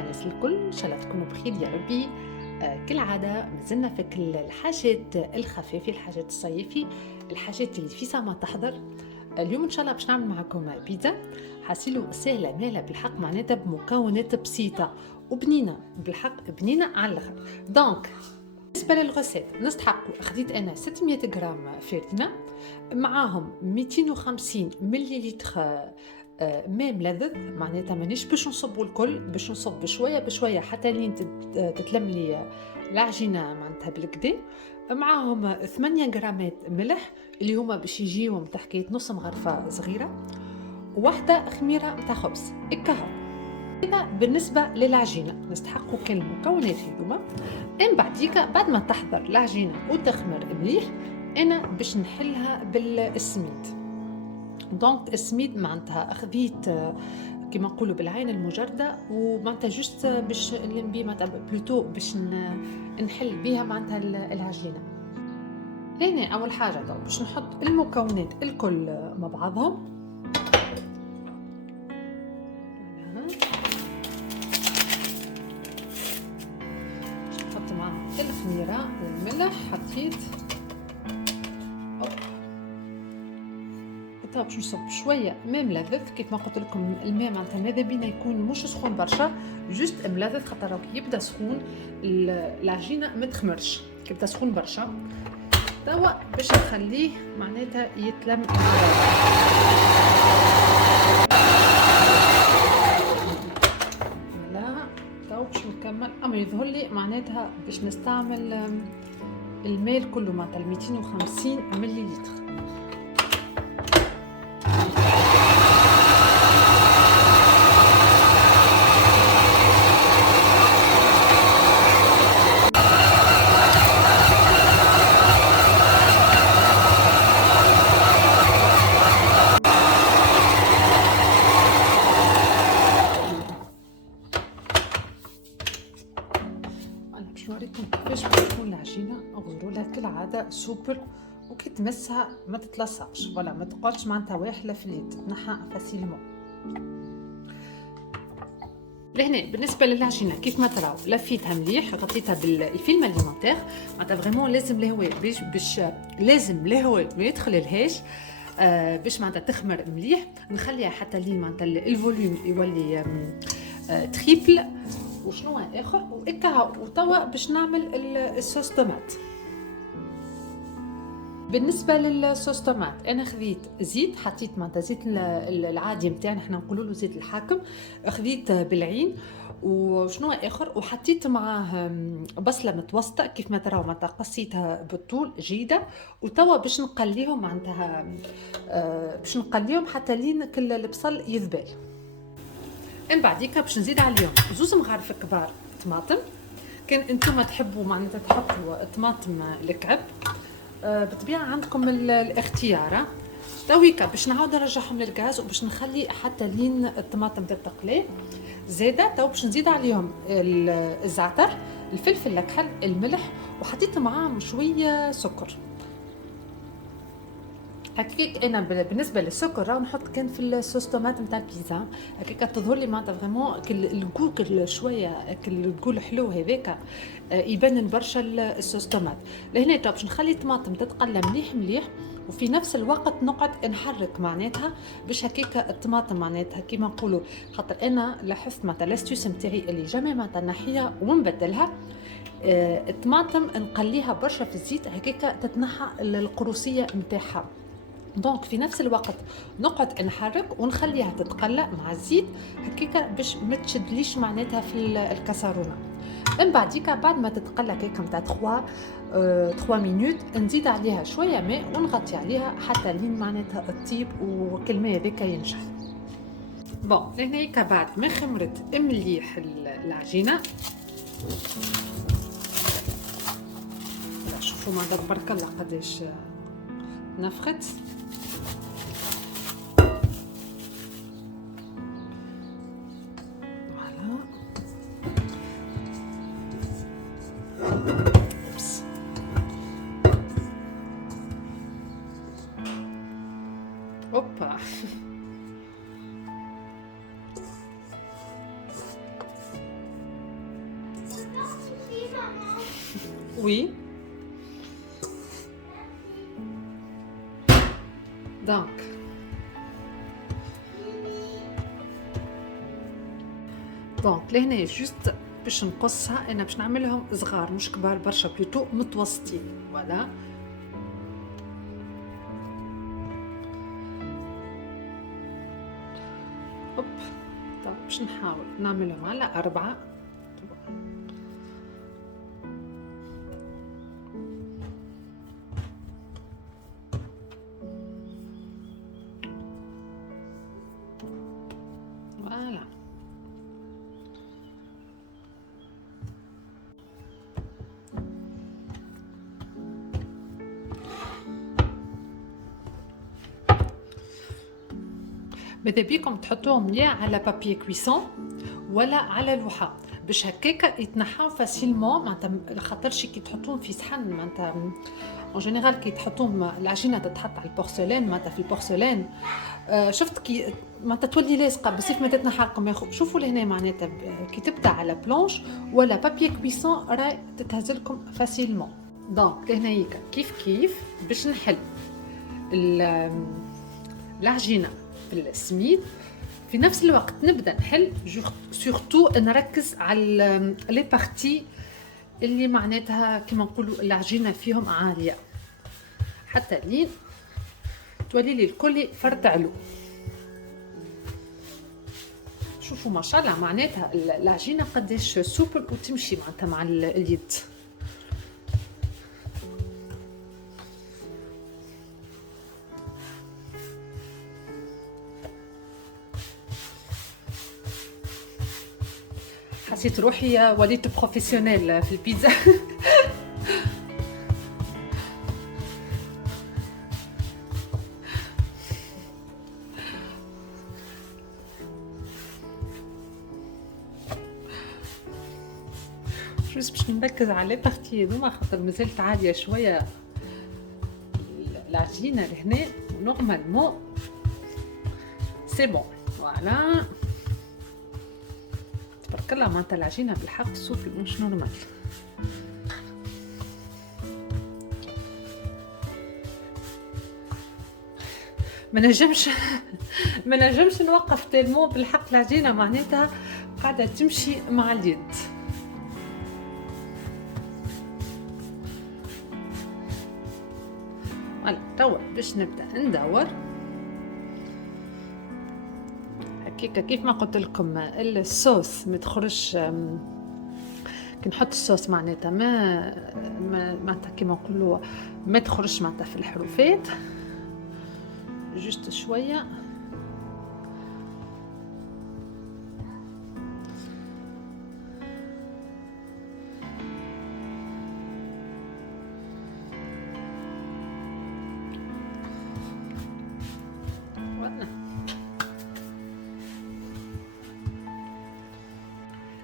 عسلامة الناس الكل، إن شاء الله تكونوا بخير يا ربي. كالعادة مازلنا في كل الحاجات الخفيفة، الحاجات الصيفي، الحاجات اللي في سما تحضر. اليوم إن شاء الله باش نعمل معكم بيتزا حاسيلو سهلة مالة بالحق، معناتها بمكونات بسيطة وبنينة بالحق، بنينة على الآخر. دونك بالنسبة للغسيل نستحقوا، خديت أنا 600 غرام فرينة، معاهم 250 مليلتر ماء ملذذ، معناتها مانيش باش نصبوا الكل، باش نصب بشويه بشويه حتى لين تتلم لي العجينه معناتها بالكدا. معاهم 8 غرامات ملح اللي هما باش يجيهم تحكيت نص مغرفه صغيره، وواحده خميره متاع خبز الكهو. هذا بالنسبه للعجينه نستحقوا كل المكونات هذوما. من بعديك بعد ما تحضر العجينه وتخمر مليح، انا باش نحلها بالسميد. دونك السميد معناتها خذيت كما نقولوا بالعين المجرده، ومعناتها جوست باش نلم بيه، معناتها بلوتو باش نحل بيها معناتها العجينه. هنا اول حاجه باش نحط المكونات الكل مع بعضهم. نحط معاهم الخميره والملح، حطيت باش نصب شويه ماء ملذذ. كيف ما قلت لكم الماء معناتها ماذا بينا يكون مش سخون برشا، جوست ملذذ، خاطر كي يبدا سخون العجينه ما تخمرش. كي يبدا سخون برشا توا باش نخليه معناتها يتلم. لا توا باش نكمل، اما يظهر لي معناتها باش نستعمل الماء كله معناتها 250 مليلتر. نوريكم كيفاش تكون العجينه، اغزروا لها كالعاده سوبل، وكي تمسها ما تتلصقش ولا ما تقعدش معناتها واحله في اليد، تنحى فاسيلمون. لهنا بالنسبه للعجينه كيف ما تراو لفيتها مليح، غطيتها بالفيلم اليمونتير، معناتها فريمون لازم الهواء باش لازم الهواء ما يدخللهاش، باش معناتها تخمر مليح. نخليها حتى لين معناتها الفوليوم يولي تريبل. وشنو اخر وكاهو. وتوا باش نعمل الصوص طماط. بالنسبه للصوص طماط انا خذيت زيت، حطيت معناتها زيت العادي نتاعنا، احنا نقولوا له زيت الحاكم، خذيت بالعين. وشنو اخر وحطيت معاه بصله متوسطه كيف ما تراو، معناتها قصيتها بالطول جيده. وتوا باش نقليهم معناتها باش نقليهم حتى لين كل البصل يذبل. من بعديك باش نزيد عليهم 2 مغارف كبار طماطم. كان انتم تحبوا معناتها تحطوا طماطم الكعب، بالطبيعه عندكم الاختيار. تويكا باش نعاود نرجعهم للغاز وباش نخلي حتى لين الطماطم تتقلي. زاده تو باش نزيد عليهم الزعتر، الفلفل الكحل، الملح، وحطيت معاهم شويه سكر. هكاك انا بالنسبه للسكر راه نحط كان في الصوص طماط نتاع البيتزا، هكاك تظهر لي معناتها فريمون الكو كل شويه الكو الحلو هذاك يبان برشا الصوص طماط. لهنا باش نخلي الطماطم تتقلى مليح مليح، وفي نفس الوقت نقعد نحرك معناتها باش هكاك الطماطم معناتها كيما نقولوا، خاطر انا لاحظت معناتها لاستيوس نتاعي اللي جامي معناتها نحيها ونبدلها. الطماطم نقليها برشا في الزيت هكاك تتنحى القروسيه نتاعها. دونك في نفس الوقت نقعد نحرك ونخليها تتقلى مع الزيت هكاكا باش ما تشدليش معناتها في الكسرونه. من بعديك بعد ما تتقلى هكاكا نتاع 3 مينوت نزيد عليها شويه ماء ونغطي عليها حتى لين معناتها تطيب وكل ماء هذاك ينشف. بون لهناك بعد ما خمرت مليح العجينه، شوفوا معناتها تبارك الله قداش نفخت. اوبا وي دونك لهنا جوست باش نقصها، انا باش نعملهم صغار مش كبار برشا، بلوتو متوسطين. فوالا هوب. طب باش نحاول نعملهم على 4. فوالا ماذا بيكم تحطوهم يا على بابي كويسون ولا على لوحه باش هكاكا يتنحاو فاسيلمون. معناتها خاطرش كي تحطوهم في صحن، معناتها اون جينيرال كي تحطوهم العجينه تتحط على البورسلين، معناتها في البورسلين شفت كي معناتها تولي لاصقه بصيف ما تتنحى لكم. شوفوا لهنا معناتها كي تبدا على بلونش ولا بابي كويسون راهي تتهز لكم فاسيلمون. دونك لهنايا كيف كيف باش نحل العجينه في السميد، في نفس الوقت نبدا نحل سورتو نركز على لي بارتي اللي معناتها كما نقولوا العجينه فيهم عاليه حتى لين تولي لي الكل فرد علو. شوفوا ما شاء الله معناتها العجينه قداش سوبل وتمشي معناتها مع اليد. حسيت روحي وليت بروفيسيونيل في البيتزا. باش نركز على بارتي هذوما خاطر مازالت عاليه شويه العجينه لهنا. نورمالمون سي بون. فوالا تبارك الله معناتها العجينه بالحق سوبل مش نورمال. ما نجمش نوقف تالمون بالحق العجينه معناتها قاعده تمشي مع اليد. فوالا توا باش نبدا ندور هكاكا كيف ما قلت لكم الصوص ما تخرجش. كي نحط الصوص معناتها معناتها كيما نقولوا ما تخرجش معناتها في الحروفات، جوست شويه.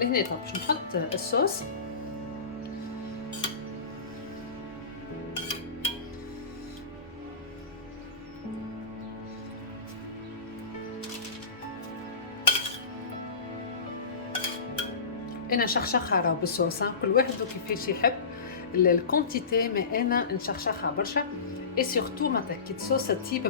لهنا طب باش نحط الصوص. انا نشخشخها راهو بالصوص، كل واحد كيفاش يحب الكونتيتي، ما انا نشخشخها برشا. اي سورتو معناتها كي الصوص تطيب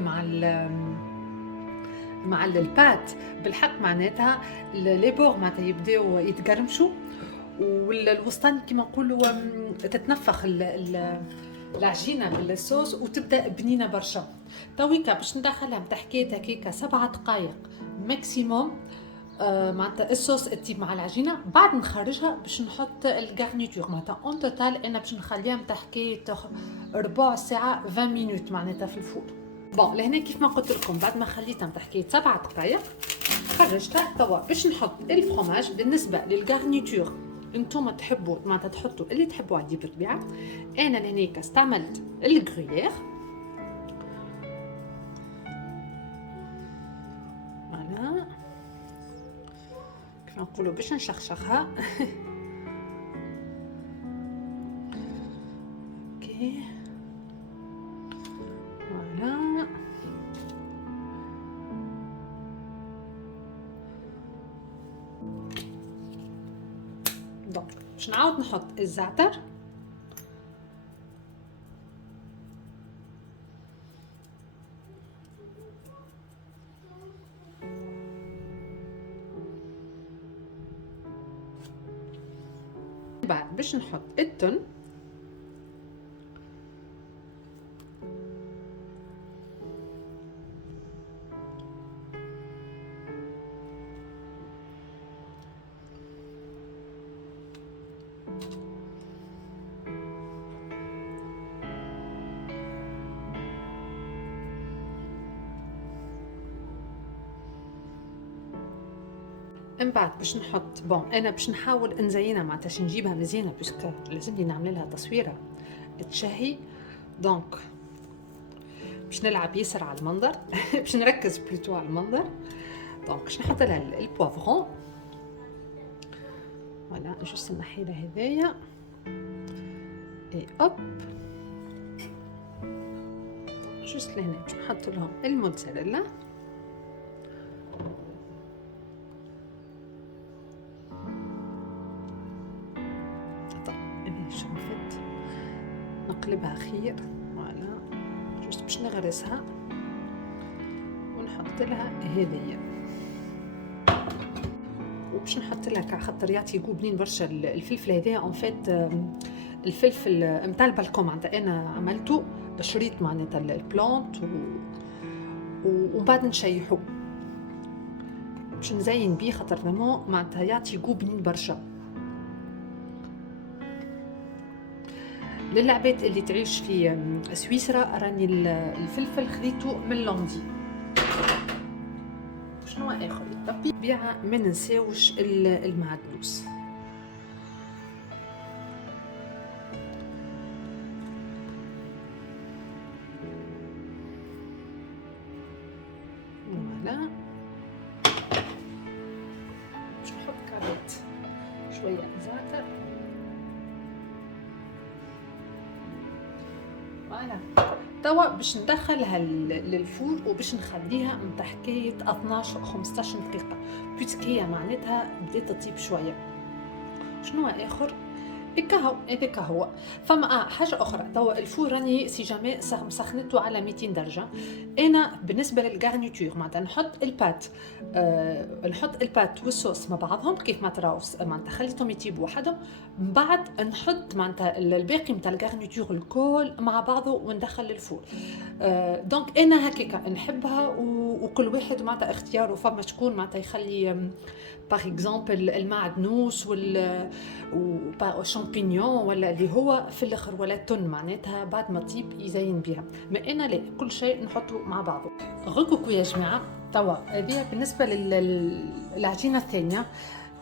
مع البات بالحق معناتها لي بور معناتها يبداو يتقرمشوا، والوسطان كيما نقولوا تتنفخ العجينه بالصوص وتبدا بنينه برشا. تويكا باش ندخلها بتحكيت هكاكا 7 دقائق ماكسيموم. معناتها الصوص تطيب مع العجينه، بعد نخرجها باش نحط الغارنيتور. معناتها اون توتال انا باش نخليها متحكيت ربع ساعه 20 مينوت معناتها في الفور. بون لهنا كيف ما قلت لكم بعد ما خليتها متحكيت 7 دقائق خرجتها. توا باش نحط الفرomاج. بالنسبه للغارنيتور انتم تحبوا معناتها تحطوا اللي تحبوا عادي بالطبيعه. انا لهناك استعملت الغريير. فوالا كيف نقولوا باش نشخشخها. اوكي فوالا دونك باش نعاود نحط الزعتر بعد باش نحط التن، من بعد باش نحط انا باش نحاول نزينها معناتها باش نجيبها مزيانه باسكو لازمني نعمل لها تصويره تشهي. دونك باش نلعب ياسر على المنظر باش نركز بلوتو على المنظر. دونك باش نحط لها البوافرون، فوالا جوست نحي لها هذايا اي اوب، جوست لهنا باش نحط لهم الموتزاريلا. شوفت نقلبها خير، فوالا جوست باش نغرسها ونحط لها هذيا، وباش نحط لها كخاطر يعطي جو بنين برشا الفلفل هذايا. اون فيت الفلفل نتاع البالكون معناتها انا عملته شريط معناتها البلانت ومن بعد نشيحو باش نزين بيه خاطر فريمون معناتها يعطي جو بنين برشا. للعباد اللي تعيش في سويسرا راني الفلفل خذيته من لوندي. شنو اخر طبيعه ما ننساوش المعدنوس. فوالا باش نحط كاريت شويه زعتر. فوالا توا باش ندخلها للفور وباش نخليها متاع حكايه 12 15 دقيقه بيسكي معناتها بدات تطيب شويه. شنو اخر الكهو هذاك هو. فما حاجه اخرى، توا الفور راني سي جامي مسخنته على 200 درجه. انا بالنسبه للغارنيتور معناتها نحط البات والصوص مع بعضهم كيف ما تراو معناتها خليتهم يطيبوا وحدهم، من بعد نحط معناتها الباقي نتاع الغارنيتور الكل مع بعضه وندخل للفور. دونك انا هكاكا نحبها وكل واحد معناتها اختياره. فما شكون معناتها يخلي باغ اكزومبل المعدنوس والشامبينيون ولا اللي هو في الاخر ولا تن معناتها بعد ما تطيب يزين بها. ما انا لا، كل شيء نحطه مع بعضه. غكوكو يا جماعه. توا هذه بالنسبه للعجينه الثانيه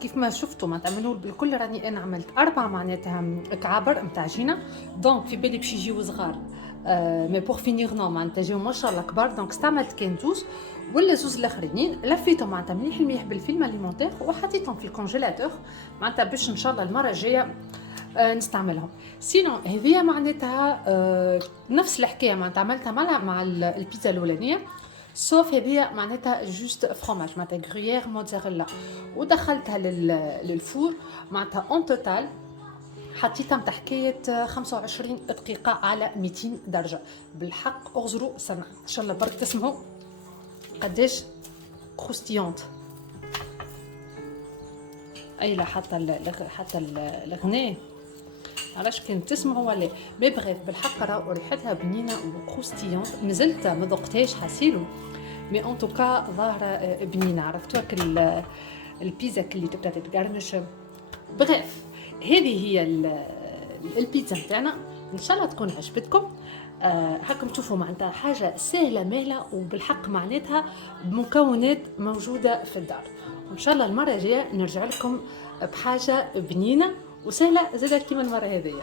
كيف ما شفتوا ما تعملوا بالكل. راني انا عملت 4 معناتها كعابر نتاع عجينه. دونك في بالي باش يجيو صغار مي بور فينيغ نو معناتها جاو ما شاء الله كبار. دونك استعملت كان زوز ولا زوز الاخرين لفيتهم معناتها مليح بالفيلم اليمونتير وحطيتهم في الكونجيلاتور معناتها باش ان شاء الله المره الجايه نستعملهم. سينو هذه معناتها نفس الحكايه معناتها عملتها مع البيتزا الاولانيه سوف هذه معناتها جوست فرomage معناتها غريير موتزاريلا ودخلتها للفور معناتها اون توتال حطيتها متاع حكايه 25 دقيقه على 200 درجه. بالحق اغزروا سمع ان شاء الله برك تسمعوا قداش كروستيونت. اي لا حتى الغناء علاش كان تسمعوا ولا مي بغيت بالحق راهو ريحتها بنينه وكروستيونت. مازلت ما ذقتهاش حسيلو مي ان توكا ظاهره بنينه. عرفتوا البيتزا اللي تبدا تتقرمش. بغيف هذه هي البيتزا نتاعنا. ان شاء الله تكون عجبتكم. هاكم تشوفوا معناتها حاجه سهله ماهله وبالحق معناتها بمكونات موجوده في الدار. وان شاء الله المره الجايه نرجع لكم بحاجه بنينه وسهله زادت كيما المره هذه.